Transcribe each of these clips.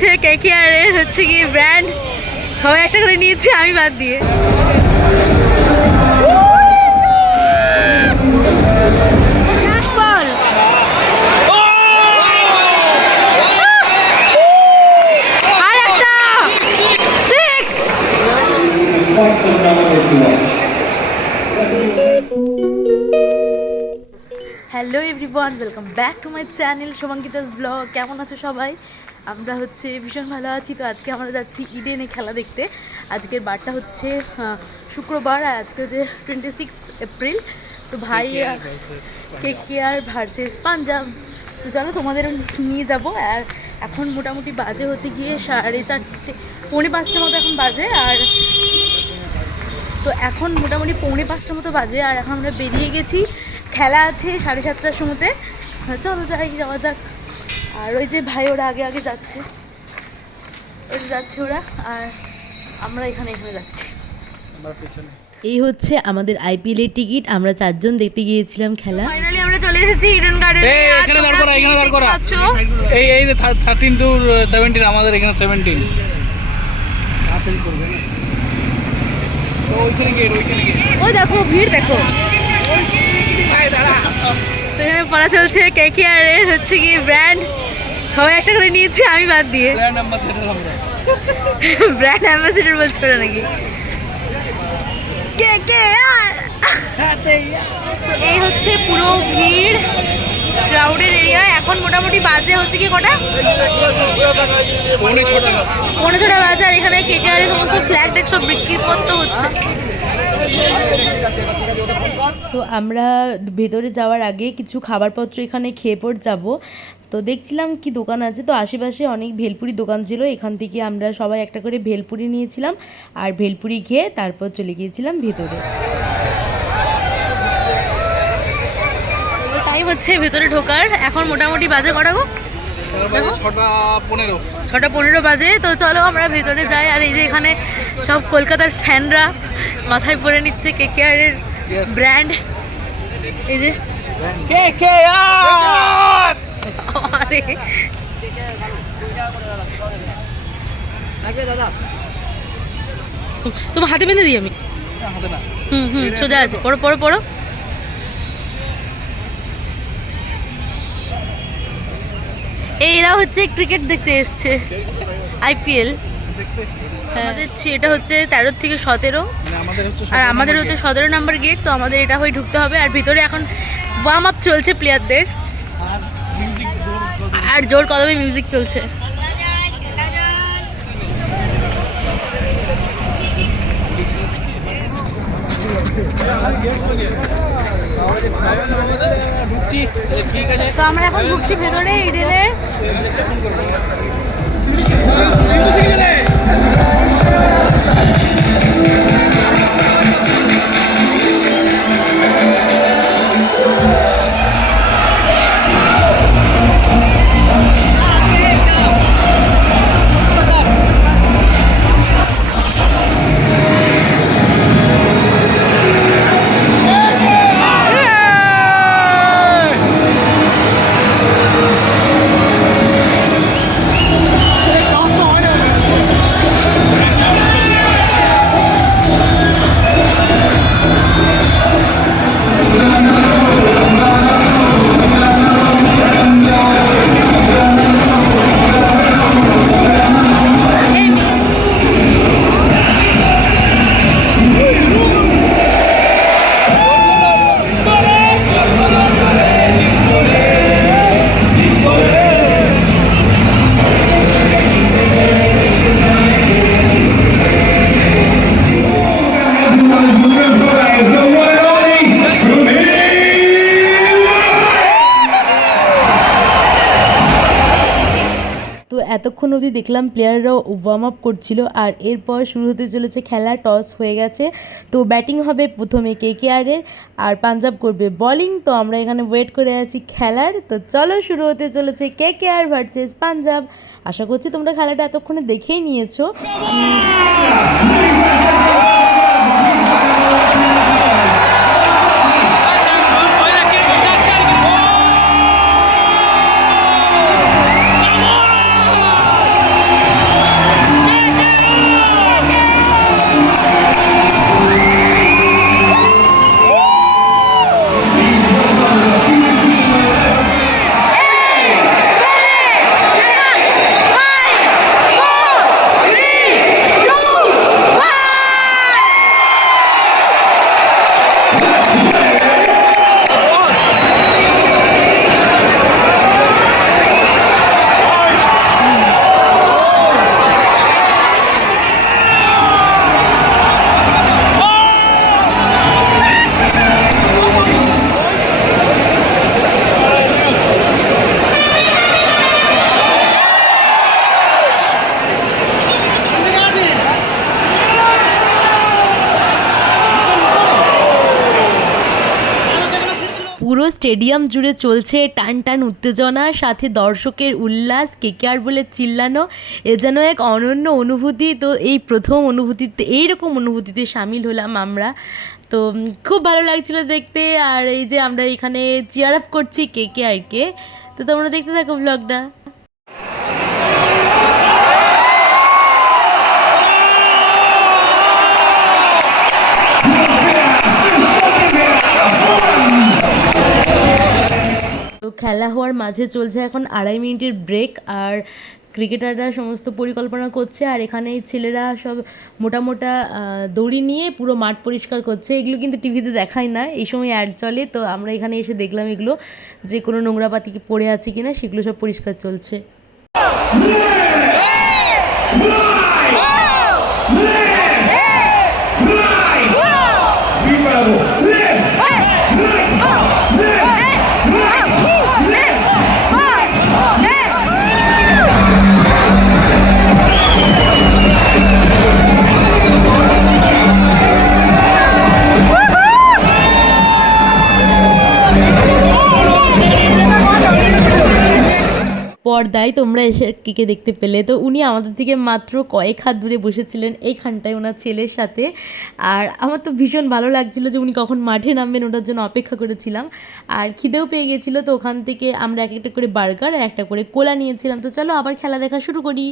চলছে KKR এর হচ্ছে কি ব্র্যান্ড, সবাই একটা করে নিয়েছে আমি বাদ দিয়ে। Hello everyone, welcome back to my channel Shubhankita's blog. কেমন আছো সবাই? আমরা হচ্ছে ভীষণ ভালো আছি। তো আজকে আমরা যাচ্ছি ইডেনে খেলা দেখতে। আজকের বারটা হচ্ছে শুক্রবার, আর আজকে হচ্ছে 26 এপ্রিল। তো ভাই KKR ভার্সেস পাঞ্জাব। তো চলো তোমাদের নিয়ে যাব। আর এখন মোটামুটি বাজে হচ্ছে গিয়ে 4:30, 4:45 মতো এখন বাজে। আর তো এখন মোটামুটি 4:45 মতো বাজে, আর এখন আমরা বেরিয়ে গেছি। খেলা আছে 7:30টার সময়তে। চলো যাওয়া যাক। আর ওই যে ভাই ওরা আগে আগে যাচ্ছে, ওই যাচ্ছে ওরা, আর আমরা এখানে যাচ্ছি। এই হচ্ছে আমাদের IPL এর টিকিট। আমরা 4 জন দেখতে গিয়েছিলাম খেলা। ফাইনালি আমরা চলে এসেছি ইডেন গার্ডেনে। এখানে দাঁড় করা, এখানে দাঁড় করা। এই 13 to 17 আমাদের এখানে 17। তাড়াতাড়ি করবে না তো ওইখানে গেট। ওই দেখো ভিড় দেখো। তো এখানে পড়া চলছে KKR এর হচ্ছে কি ব্র্যান্ড, সবাই একটা করে নিয়েছে আমি বাদ দিয়ে। ব্র্যান্ড অ্যাম্বাসেডর বলছো না নাকি? KKR। এই হচ্ছে পুরো ভিড়, ক্রাউডের এরিয়া। এখন মোটামুটি বাজে হচ্ছে কি কটা? 6:45 বাজে। আর এখানে KKR এর সমস্ত ফ্ল্যাগ ডেক সব বিক্রিপত্র হচ্ছে। তো আমরা ভেতরে যাওয়ার আগে কিছু খাবারপত্র এখানে খেয়ে পড়ে যাব। তো দেখছিলাম কি দোকান আছে। তো আশেপাশে অনেক ভেলপুরি দোকান ছিল। এখান থেকে আমরা সবাই একটা করে ভেলপুরি নিয়েছিলাম, আর ভেলপুরি খেয়ে তারপর চলে গিয়েছিলাম ভেতরে। টাইম হচ্ছে ভেতরে ঢোকার। এখন মোটামুটি বাজে কটা গো? 6:15 বাজে। তো চলো আমরা ভেতরে যাই। আর এই যে এখানে সব কলকাতার ফ্যানরা মাথায় পরে নিচ্ছে KKR এর ব্র্যান্ড। এই যে KKR। তোমার হাতে বেঁধে দিই আমি। সোজা আছে, পড়ো পড়ো পড়ো। এরা হচ্ছে ক্রিকেট দেখতে এসছে, IPL। আমাদের এটা হচ্ছে 13 থেকে 17, আর আমাদের হচ্ছে 17 নম্বর গেট। তো আমাদের এটা হয়ে ঢুকতে হবে। আর ভিতরে এখন ওয়ার্ম আপ চলছে প্লেয়ারদের, আর জোর কদমে মিউজিক চলছে। তো আমরা এখন ঢুকছি ভেতরে ইডেনে। এতক্ষণ অবধি দেখলাম প্লেয়াররাও ওয়ার্ম আপ করছিল। আর এরপর শুরু হতে চলেছে খেলা। টস হয়ে গেছে। তো ব্যাটিং হবে প্রথমে KKR এর, আর পাঞ্জাব করবে বোলিং। তো আমরা এখানে ওয়েট করে আছি খেলার। তো চলো শুরু হতে চলেছে KKR ভার্সেস পাঞ্জাব। আশা করছি তোমরা খেলাটা এতক্ষণে দেখেই নিয়েছো। স্টেডিয়াম জুড়ে চলছে টান টান উত্তেজনা, সাথে দর্শকের উল্লাস, কেকেআর বলে চিল্লানো। এ যেন এক অনন্য অনুভূতি। তো এই প্রথম অনুভূতিতে, এইরকম অনুভূতিতে সামিল হলাম আমরা। তো খুব ভালো লাগছিল দেখতে। আর এই যে আমরা এখানে চিয়ার আপ করছি কেকেআরকে। তো তোমরা দেখতে থাকো ব্লগটা। তো খেলা হওয়ার মাঝে চলছে এখন 2.5 মিনিটের ব্রেক। আর ক্রিকেটাররা সমস্ত পরিকল্পনা করছে, আর এখানে ছেলেরা সব মোটা মোটা দড়ি নিয়ে পুরো মাঠ পরিষ্কার করছে। এগুলো কিন্তু টিভিতে দেখায় না, এই সময় অ্যাড চলে। তো আমরা এখানে এসে দেখলাম এগুলো, যে কোনো নোংরাপাতি কি পড়ে আছে কিনা সেগুলো সব পরিষ্কার চলছে। পর্দায় তোমরা এসে কিকে দেখতে পেলে। তো উনি আমাদের থেকে মাত্র কয়েক হাত দূরে বসেছিলেন এইখানটায় ওনার ছেলের সাথে। আর আমার তো ভীষণ ভালো লাগছিল যে উনি কখন মাঠে নামবেন, ওটার জন্য অপেক্ষা করেছিলাম। আর খিদেও পেয়ে গেছিলো, তো ওখান থেকে আমরা এক একটা করে বার্গার আর একটা করে কোলা নিয়েছিলাম। তো চলো আবার খেলা দেখা শুরু করি।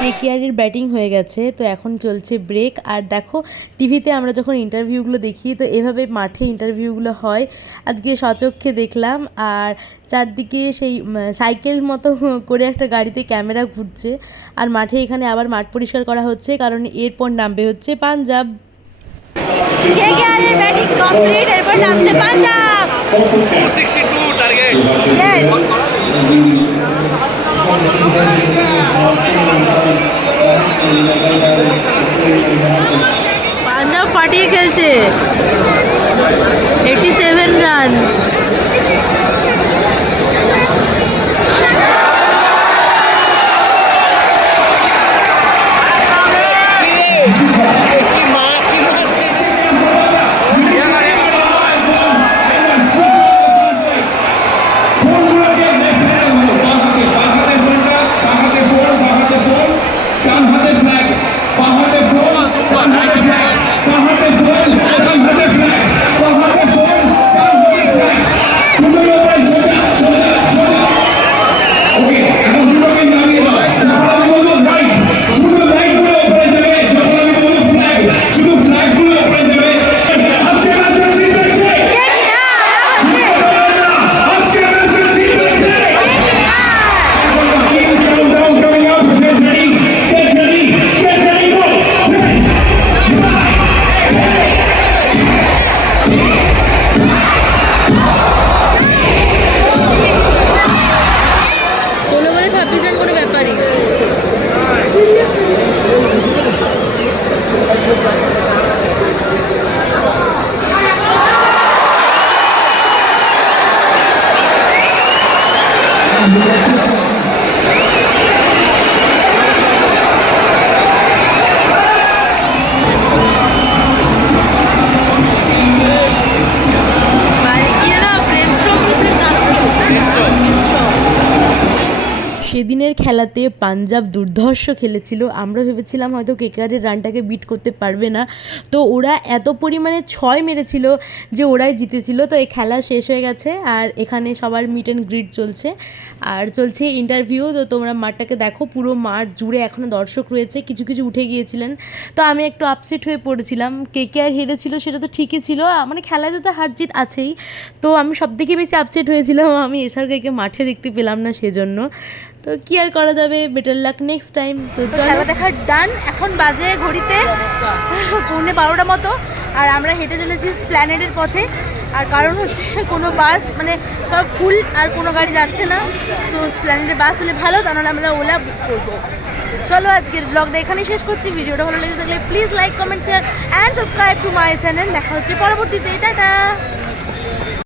কেকেআরের ব্যাটিং হয়ে গেছে, তো এখন চলছে ব্রেক। আর দেখো টিভিতে আমরা যখন ইন্টারভিউগুলো দেখি, তো এভাবে মাঠে ইন্টারভিউগুলো হয়, আজকে স্বচক্ষে দেখলাম। আর চারদিকে সেই সাইকেল মতো করে একটা গাড়িতে ক্যামেরা ঘুরছে। আর মাঠে এখানে আবার মাঠ পরিষ্কার করা হচ্ছে, কারণ এরপর নামবে হচ্ছে পাঞ্জাব। কেকেআরের ব্যাটিং কমপ্লিট, এরপর নামছে পাঞ্জাব। 262 টার্গেট। পাঞ্জাব ফাটিয়ে খেলছে, 87 রান। সেদিনের খেলাতে পাঞ্জাব দুর্ধর্ষ খেলেছিল। আমরা ভেবেছিলাম হয়তো কেকেআরের রানটাকে বিট করতে পারবে না, তো ওরা এত পরিমাণে 6 মেরেছিল যে ওরাই জিতেছিল। তো এই খেলা শেষ হয়ে গেছে আর এখানে সবার মিট অ্যান্ড গ্রিট চলছে আর চলছে ইন্টারভিউ। তো তোমরা মাঠটাকে দেখো, পুরো মাঠ জুড়ে এখনও দর্শক রয়েছে, কিছু কিছু উঠে গিয়েছিলেন। তো আমি একটু আপসেট হয়ে পড়েছিলাম। কেকেআর হেরেছিল সেটা তো ঠিকই ছিল, মানে খেলায় তো হার জিত আছেই। তো আমি সবথেকে বেশি আপসেট হয়েছিলাম আমি এসআরকেকে মাঠে দেখতে পেলাম না সেজন্য। তো কি আর করা যাবে, বেটার লাক নেক্সট টাইম। তো খেলা দেখার ডান। এখন বাজে ঘড়িতে 12:15 মতো আর আমরা হেঁটে চলেছি স্প্ল্যানেডের পথে। আর কারণ হচ্ছে কোনো বাস মানে সব ফুল আর কোনো গাড়ি যাচ্ছে না, তো স্প্ল্যানেডের বাস হলে ভালো, তা নাহলে আমরা ওলা বুক করবো। চলো আজকের ব্লগটা এখানেই শেষ করছি। ভিডিওটা ভালো লেগে থাকলে please like, comment, share and subscribe to my channel. দেখা হচ্ছে পরবর্তীতে। টাটা।